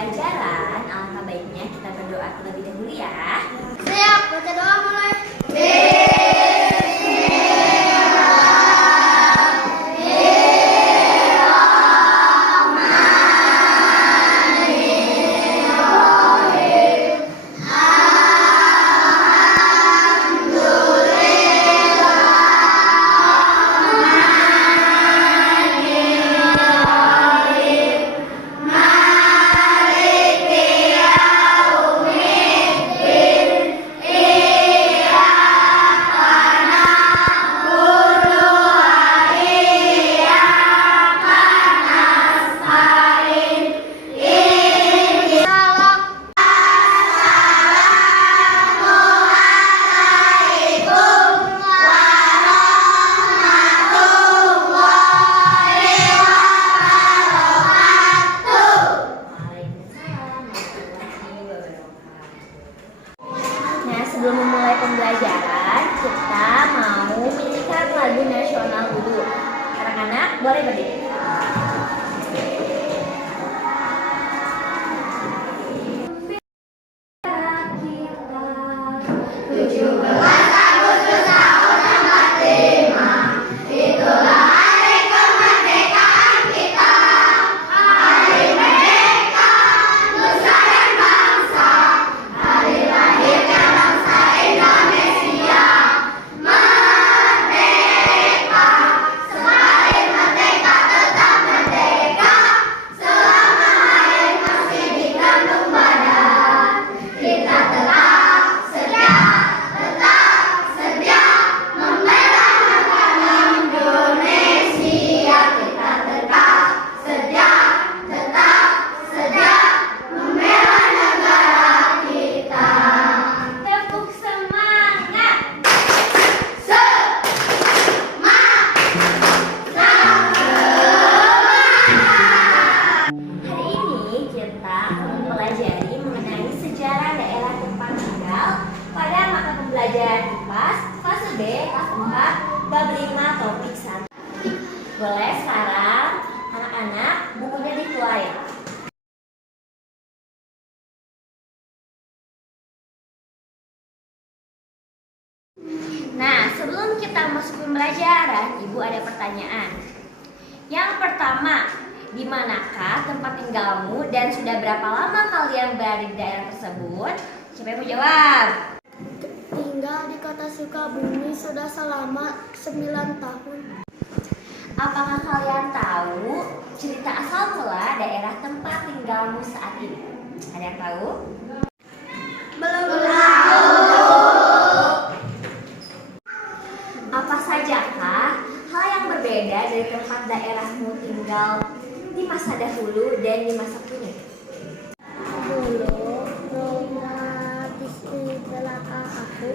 pembelajaran, alangkah baiknya kita berdoa terlebih dahulu ya. Siap, baca doa mulai. Nah, sebelum memulai pembelajaran, kita mau menyanyikan lagu nasional dulu. Anak-anak boleh berdiri. Pembelajaran IPAS fase B kelas 4 bab 5 topik 1. Boleh sekarang anak-anak bukunya dikeluarin. Nah, sebelum kita masuk pembelajaran, Ibu ada pertanyaan. Yang pertama, di manakah tempat tinggalmu dan sudah berapa lama kalian berada di daerah tersebut? Siapa yang mau jawab? Tinggal di kota Sukabumi sudah selama 9 tahun. Apakah kalian tahu cerita asal mula daerah tempat tinggalmu saat ini? Ada yang tahu? Belum tahu. Apa sajakah hal yang berbeda dari tempat daerahmu tinggal di masa dahulu dan di masa kini? Dulu rumah di belakang aku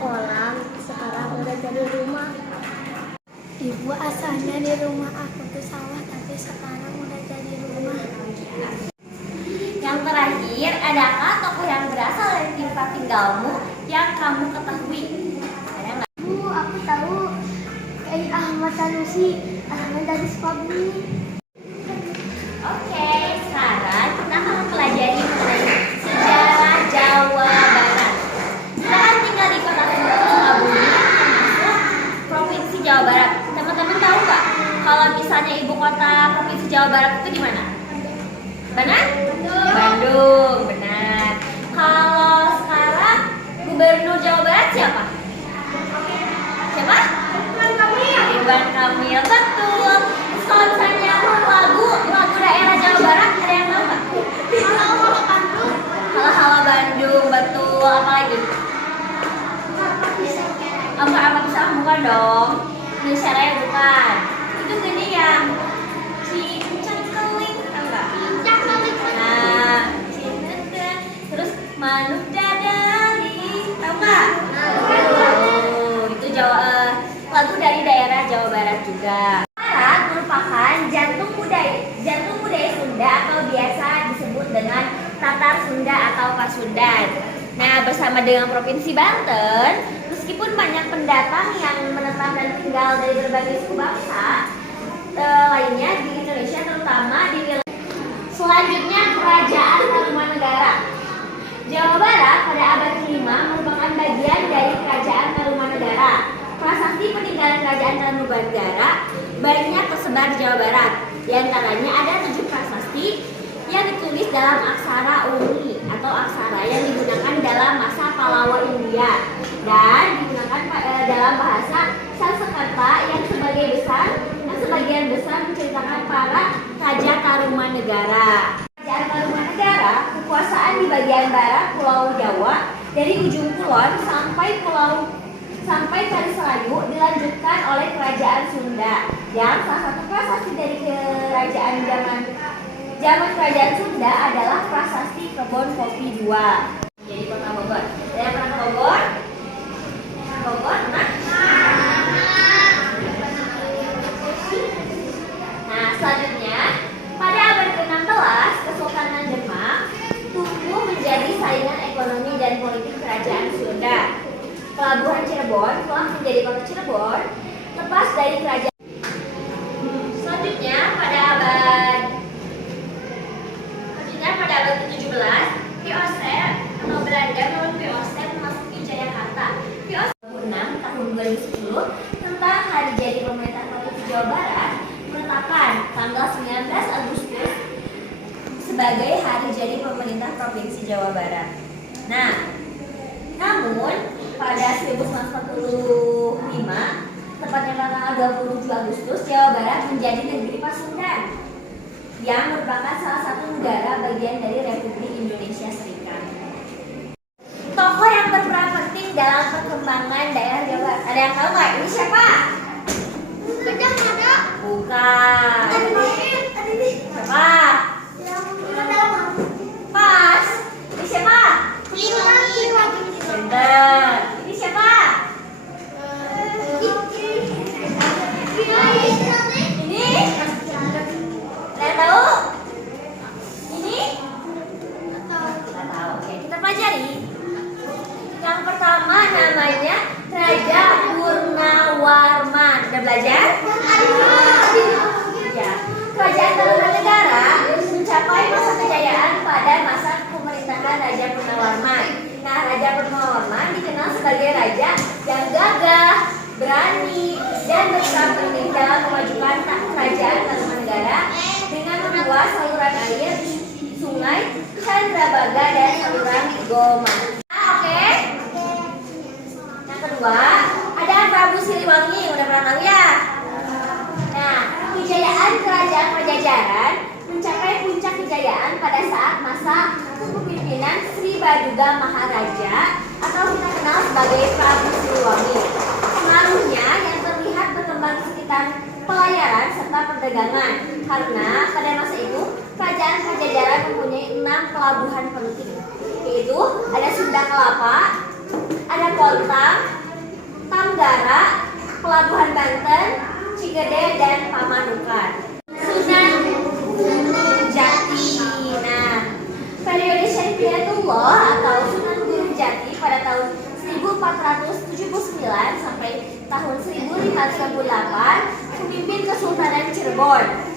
kolam, sekarang udah jadi rumah. Ibu asalnya di rumah aku tuh sawah, tapi sekarang udah jadi rumah. Yang terakhir, adakah tokoh yang berasal dari tempat tinggalmu yang kamu ketahui? Ada nggak? Bu, aku tahu Ahmad Sanusi, Ahmad dari Sukabumi. Oke, sekarang kita akan mempelajari mengenai sejarah Jawa Barat. Kita kan tinggal di kota Sukabumi yang termasuk Provinsi Jawa Barat. Teman-teman tahu nggak kalau misalnya ibu kota Provinsi Jawa Barat itu di mana? Benar? Bandung, benar. Kalau sekarang Gubernur Jawa Barat siapa? Siapa? Ridwan Kamil, betul. Terus kalau misalnya lagu daerah Jawa Barat ada yang tahu nggak? Halo Bandung. Halo Bandung, betul. Apa lagi? Apa bisa bukan dong? Indonesia Raya bukan. Itu gini yang Cincangkeling, tahu nggak? Nah, Cincangkeling. Terus Manuk Dadali, tahu nggak? Itu lagu dari daerah Jawa Barat juga. Barat merupakan jantung budaya Sunda atau biasa disebut dengan Tatar Sunda atau Pasundan. Nah, bersama dengan Provinsi Banten, meskipun banyak pendatang yang menetap dan tinggal dari berbagai suku bangsa lainnya di Indonesia, terutama di wilayah. Selanjutnya Kerajaan Tarumanegara. Jawa Barat pada abad ke-5 merupakan bagian dari Kerajaan Tarumanegara. Prasasti peninggalan Kerajaan Tarumanegara banyak tersebar di Jawa Barat. Di antaranya ada 7 prasasti yang ditulis dalam aksara Uni atau aksara yang digunakan dalam masa Pallawa India dan digunakan dalam bahasa Sanskerta yang sebagian besar menceritakan para raja Tarumanegara. Kerajaan Tarumanegara kekuasaan di bagian barat Pulau Jawa dari ujung kulon sampai Kali Selayu dilanjutkan oleh Kerajaan Sunda yang salah satu prasasti dari zaman Kerajaan Sunda adalah Prasasti Kebon Kopi II. Jadi Kota Bogor. Ada yang pernah ke Bogor? Bogor, nah? Nah, selanjutnya pada abad ke-16 Kesultanan Demak tumbuh menjadi saingan ekonomi dan politik Kerajaan Sunda. Pelabuhan Cirebon telah menjadi kota Cirebon lepas dari kerajaan. Selanjutnya pada abad ke-17 VOC atau Belanda melalui VOC memasuki Jayakarta. VOC 6 tahun 2010 tentang hari jadi pemerintah Provinsi Jawa Barat menetapkan tanggal 19 Agustus sebagai hari jadi pemerintah Provinsi Jawa Barat. Nah, namun pada 1945, tepatnya tanggal 27 Agustus, Jawa Barat menjadi negeri Pasundan yang merupakan salah satu negara bagian dari Republik Indonesia Serikat. Tokoh yang berperan penting dalam perkembangan daerah Jawa Barat. Ada yang tahu nggak? Ini siapa? Bukan. Siapa? Pas. Ini siapa? Benar. Ini siapa? Ini? Ada yang tahu? Ini? Nggak tahu. Oke, kita pelajari. Yang pertama namanya Raja Purnawarman. Udah belajar? Ya. Kerajaan Tarumanegara mencapai masa kejayaan pada masa pemerintahan Raja Purnawarman. Nah, Raja Purnawarman dikenal sebagai raja yang gagah, berani, dan berperan penting dalam memajukan kerajaan Tarumanegara dengan membuat saluran air, sungai, Candrabaga, dan saluran Goma. Oke. Yang kedua, ada Prabu Siliwangi, udah pernah tahu ya? Nah, kejayaan kerajaan Pajajaran mencapai puncak kejayaan pada saat masa kepemimpinan Sri Baduga Maharaja atau kita kenal sebagai Prabu Siliwangi. Pengaruhnya yang terlihat berkembang di sekitar pelayaran serta perdagangan karena pada masa itu kerajaan Pajajaran mempunyai 6 pelabuhan penting, yaitu ada Sunda Kelapa, ada Kontang, Tanggara, Pelabuhan Banten, Cigede, dan Pamanukan. Sunan Gunung Jati. Nah, periode Syekh Hidayatullah atau Sunan Gunung Jati pada tahun 1479 sampai tahun 1568 memimpin Kesultanan Cirebon.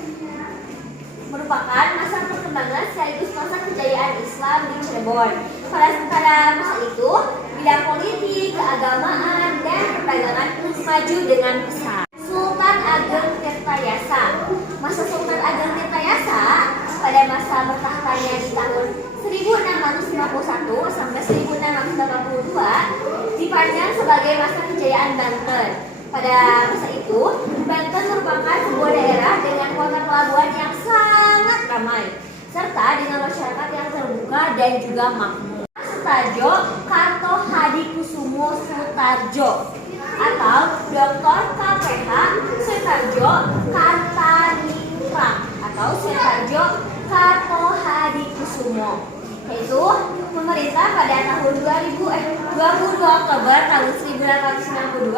Merupakan masa perkembangan sekaligus masa kejayaan Islam di Cirebon. Pada masa itu, bidang politik, keagamaan, dan perdagangan maju dengan pesat. Sultan Ageng Tirtayasa. Masa Sultan Ageng Tirtayasa pada masa bertahtanya di tahun 1651 sampai 1682 dipandang sebagai masa kejayaan Banten. Pada masa itu, Banten merupakan sebuah daerah dengan kota pelabuhan yang sangat ramai, serta dengan masyarakat yang terbuka dan juga makmur. Sutarjo Kartohadikusumo Sutarjo atau Dr. KPH Sutarjo Kartaningrat atau Sutarjo Kartohadikusumo, yaitu pemerintah pada tahun 22 Oktober tahun 1892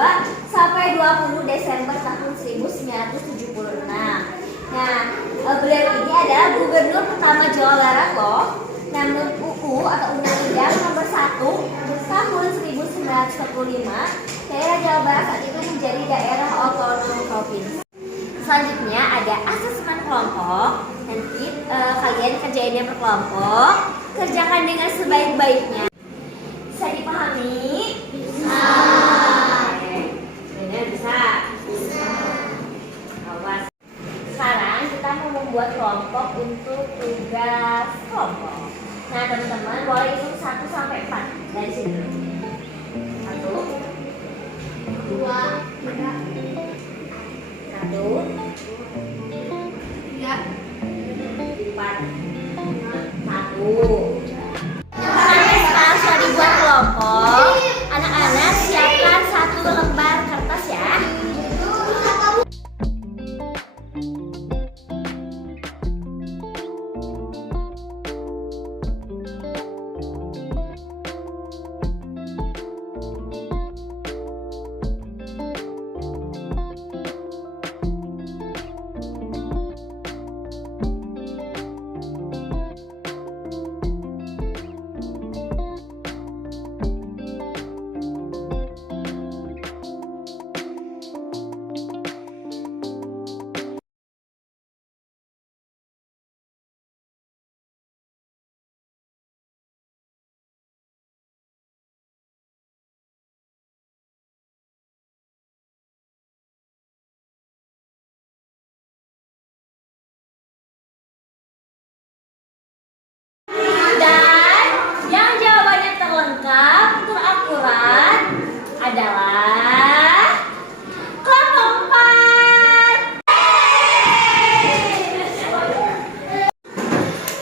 sampai 20 Desember tahun 1976. Nah, beliau ini adalah gubernur pertama Jawa Barat loh. Namun UU atau Undang-Undang Nomor 1 tahun 1945, daerah Jawa Barat saat itu menjadi daerah otonom provinsi. Selanjutnya ada asesmen kelompok. Nanti kalian kerjainnya per kelompok, kerjakan dengan sebaik-baiknya. Bisa dipahami? Bisa. Oke, bisa. Awas. Sekarang kita mau membuat kelompok untuk tugas kelompok. Nah, teman-teman boleh hitung 1 sampai 4 dari sini. 1, 2, 3, 1, 3, 4, 1. Karena sekarang sudah dibuat kelompok, anak-anak siapkan 1 lembar kertas ya. Adalah kelompok 4.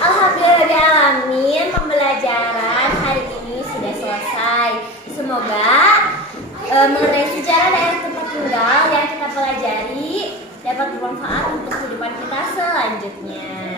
Alhamdulillahirrahmanirrahim, pembelajaran hari ini sudah selesai. Semoga mengenai sejarah daerah tempat tinggal yang kita pelajari dapat bermanfaat untuk kehidupan kita selanjutnya.